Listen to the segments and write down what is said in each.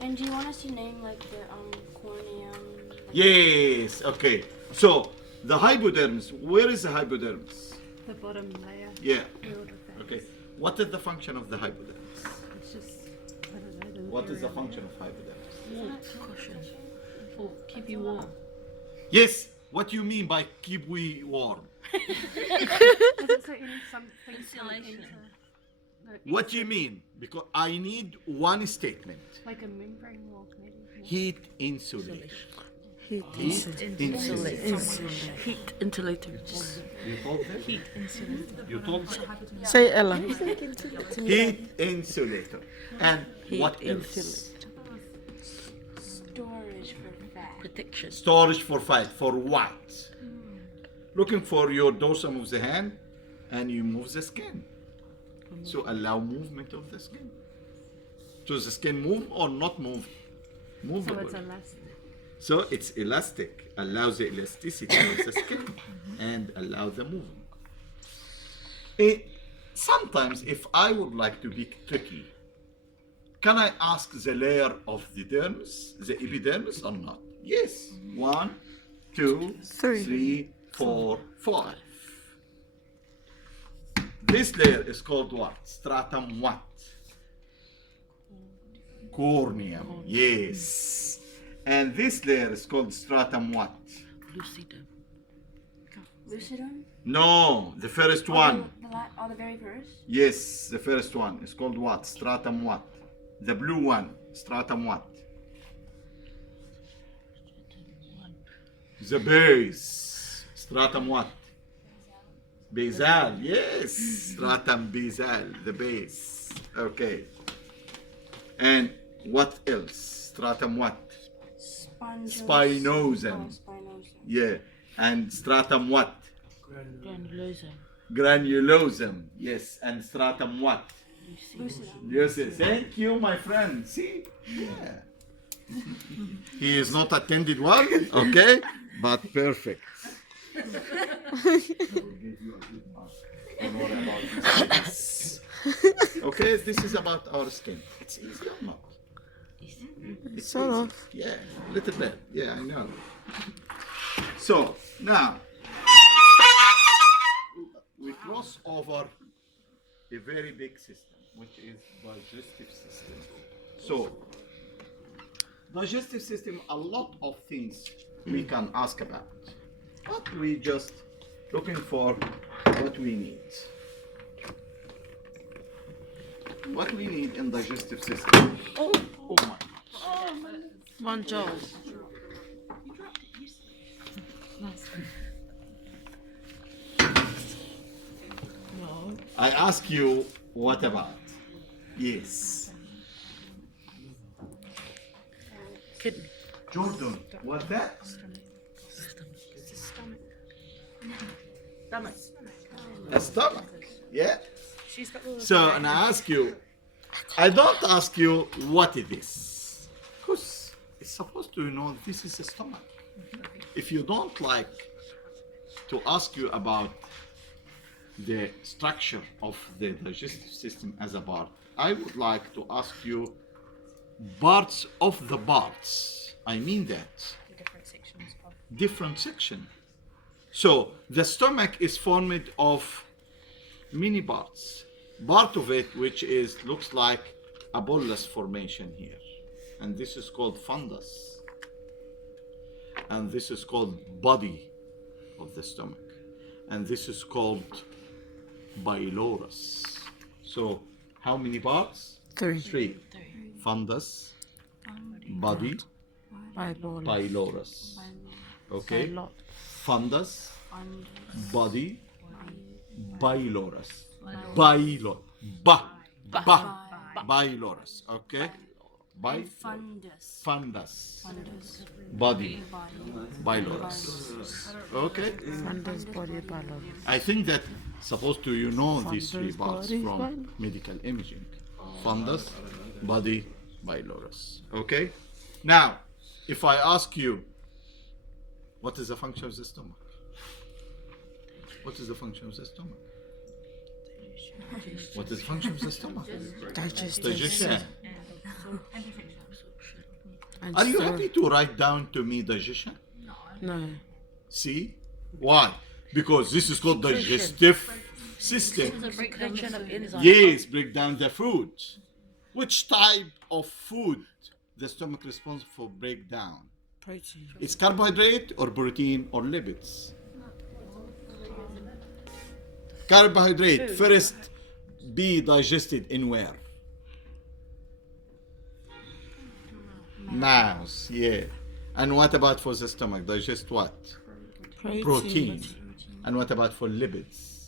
And do you want us to name like the cornea? Yes, okay. So, the hypodermis, where is the hypodermis? The bottom layer. Yeah, Field of that. okay. What is the function of the hypodermis? It's just, I don't know. The What is the area function of hypodermis? Warmth, cushion, for keep you warm. Yes, what do you mean by keep we warm? layer. Does it say in something Insulation. What do you mean? Because I need one statement. Like a membrane wall, maybe. Heat insulator. Heat Heat Insulate. insulator. Heat insulator. Just You told them? heat insulator. You told them? Say Ella. Heat insulator. And what else? Storage for fat. Protection. Storage for fat. For what? Looking for your dorsum of the hand and you move the skin. So allow movement of the skin. Does the skin move or not move? So Movable. it's elastic. So it's elastic, allows the elasticity of the skin and allow the movement. Sometimes if I would like to be tricky, can I ask the layer of the dermis, the epidermis or not? Yes. 1, 2, Three. 3, 4, 5. This layer is called what? Stratum what? Corneum. Yes. And this layer is called stratum what? Lucidum. Lucidum? No, the first one. The very first? Yes, the first one is called what? Stratum what? The blue one, stratum what? The base, stratum what? Basal, yes, stratum basal, the base. Okay. And what else? Stratum what? Spinosum. Oh, spinosum. Yeah. And stratum what? Granulosum. Granulosum. Yes. And stratum what? Lucidum. Yes. Thank you, my friend. See? Yeah. He is not attended well, okay? But perfect. Okay, this is about our skin. It's easy or not? It's Sort easy. of. Yeah, little bit. Yeah, I know. So now we cross over a very big system, which is digestive system. So digestive system, a lot of things we can ask about, but we just looking for what we need. What we need in digestive system. Oh my. One Joel. No. I ask you, what about? Yes. Kidney. Jordan, what that? Stomach. A stomach. Yeah. She's got all So, and I ask you, I don't ask you what it is. Because it's supposed to know this is a stomach. If you don't like to ask you about the structure of the digestive system as a part, I would like to ask you parts of the parts. I mean that. different sections of Different section. So the stomach is formed of many parts. Part of it, which is looks like a bolus formation here, and this is called fundus, and this is called body of the stomach, and this is called pylorus. So how many parts? Three. Three. Fundus, body, Bible. pylorus. Okay. Lot. Fundus, body, pylorus. Pylorus. Okay. Fundus. Fundus, Fundus. body, pylorus. Okay. Fundus body Bible. I think that supposed to you know these three Fundus, parts body, from pylorus. medical imaging. Fundus, body, pylorus. Okay. Now, if I ask you, what is the function of the stomach? What is the function of the stomach? What is the function of the stomach? Digestive. Digestion. And Are you so- happy to write down to me digestion? No. See? Why? Because this is called digestive system. The breakdown of enzymes. Yes, break down the food. Which type of food the stomach responsible for breakdown? Protein. It's carbohydrate or protein or lipids? Carbohydrate first be digested in where? Mouse, yeah. And what about for the stomach? Digest what? Protein. And what about for lipids?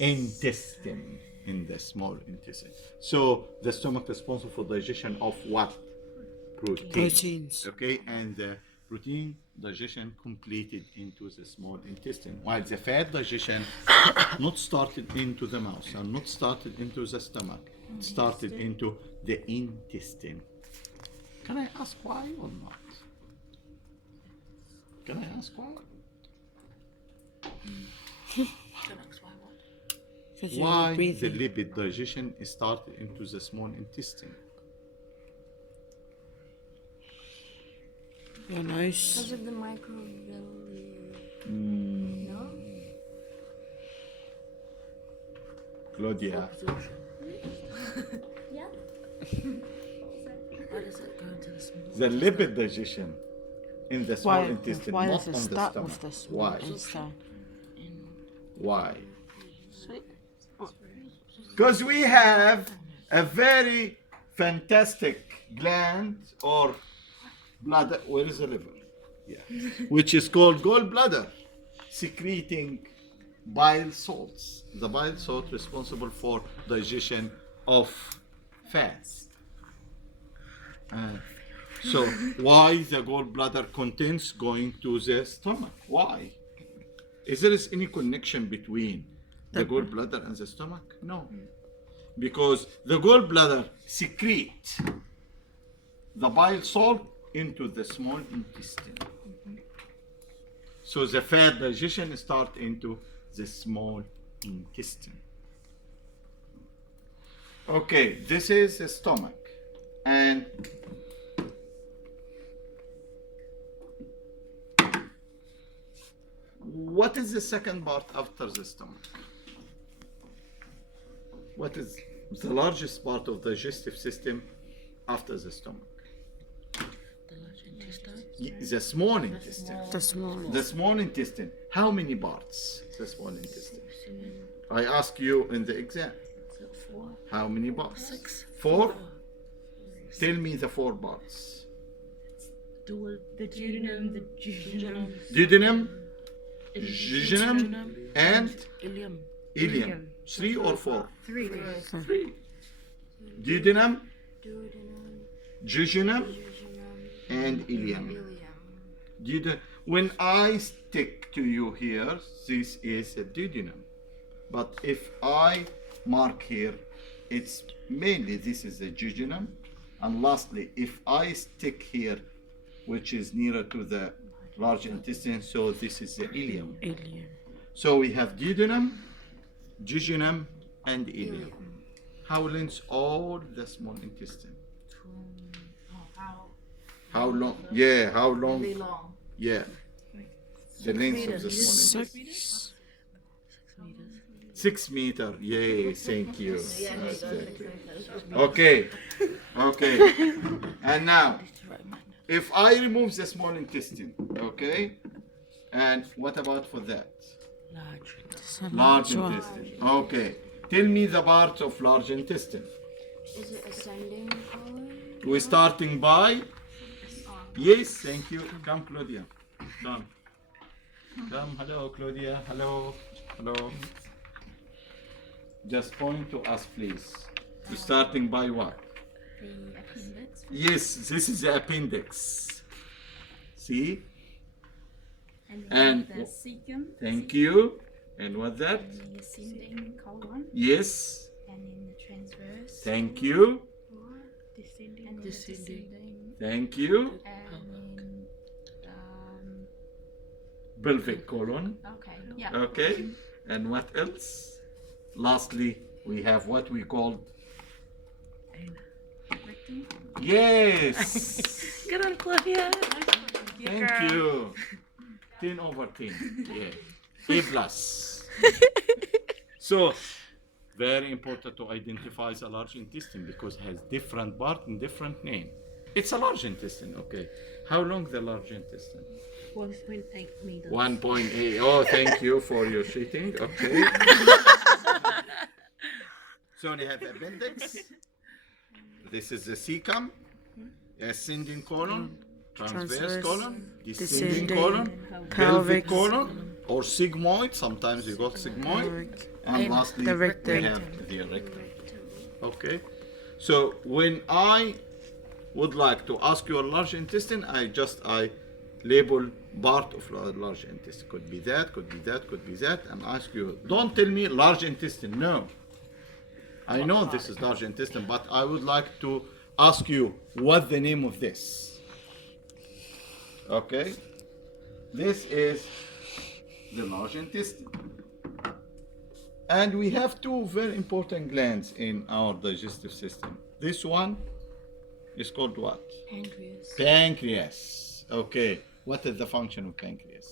Intestine, in the small intestine. So the stomach responsible for digestion of what? Protein. Proteins. Okay, and the protein digestion completed into the small intestine, while the fat digestion not started into the mouth and not started into the stomach, it started into the intestine. Can I ask why or not? Can I ask why? Because you're Why the breathing. lipid digestion started into the small intestine? Your nose. Because of the microvilli. Mm, No? Claudia, Yeah? Why does it go into the small? the lipid digestion in the small Why, intestine, why not does it on the start stomach. with the small Why? intestine? Why? Because we have a very fantastic gland or bladder. Where is the liver? Yeah. Which is called gallbladder, secreting bile salts. The bile salt responsible for digestion of fats. So why the gallbladder contents going to the stomach? Why? Is there any connection between the gallbladder and the stomach? No. Because the gallbladder secrete the bile salt into the small intestine. So the fat digestion start into the small intestine. Okay, this is the stomach. And what is the second part after the stomach? What is the largest part of the digestive system after the stomach? The large intestine. The small intestine. The small. The small intestine. How many parts? The small intestine. I ask you in the exam. Four. How many parts? 6. 4? Tell me the 4 parts. The duodenum, the jejunum, Duodenum, jejunum, and Ileum. ileum. 3 or 4? 3. 3. Duodenum, Duodenum, jejunum, jejunum, and ileum. ileum. When I stick to you here, this is a duodenum. But if I mark here, it's mainly this is the jejunum. And lastly, if I stick here, which is nearer to the large intestine, so this is the ileum. Alien. So we have duodenum, jejunum, and ileum. How length all the small intestine? How long? Yeah, how long? Really long. Yeah. The length of the small intestine. 6. 6 meter. Yay, thank you. Okay. Okay. And now, if I remove the small intestine, okay? And what about for that? Large. Large intestine. Okay. Tell me the parts of large intestine. Is it ascending colon? We're starting by. Yes, thank you. Come, Claudia. Come. Come. Hello, Claudia. Hello. Hello. Just point to us, please. We're starting by what? The appendix. Yes, this is the appendix. See? And And the cecum. thank you. And what's that? And the ascending colon. Yes. And then the transverse. Thank you. Descending. And then Descending. the descending. Thank you. And then, Pelvic colon. okay. Yeah. Okay. And what else? Lastly, we have what we call Yes. Good on, Claudia. Thank you. 10 over 10. Yeah. A plus. So, very important to identify the large intestine because it has different part and different name. It's a large intestine, okay. How long the large intestine? 1.8 meters. 1.8. Oh, thank you for your cheating. Okay. So we have appendix. This is the cecum, ascending colon, transverse Transverse, colon, descending, descending colon, pelvic pelvic colon, or sigmoid. Sometimes we got sigmoid, and lastly the we rectum. have the rectum. Okay. So when I would like to ask you a large intestine, I label part of large intestine. Could be that, could be that, could be that, and ask you. Don't tell me large intestine. No. I know this is large intestine, but I would like to ask you what the name of this. Okay. This is the large intestine. And we have two very important glands in our digestive system. This one is called what? Pancreas. Pancreas. Okay. What is the function of pancreas?